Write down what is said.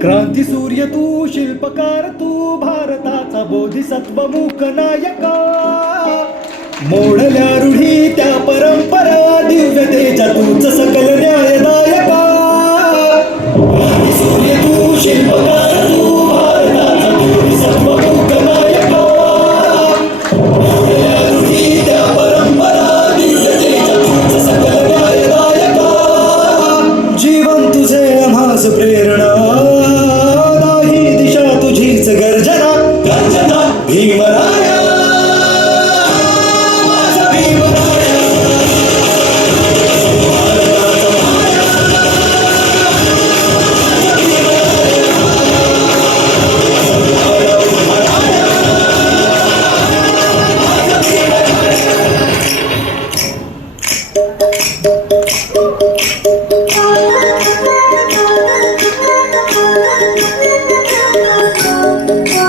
क्रांती सूर्य तू, शिल्पकार तू, भारताचा बोधिसत्व मूक नायका. मोडल्या रूढी त्या परंपरा, दिव्यतेच्या तूच सकल न्यायदायका. क्रांती सूर्य तू, शिल्पकार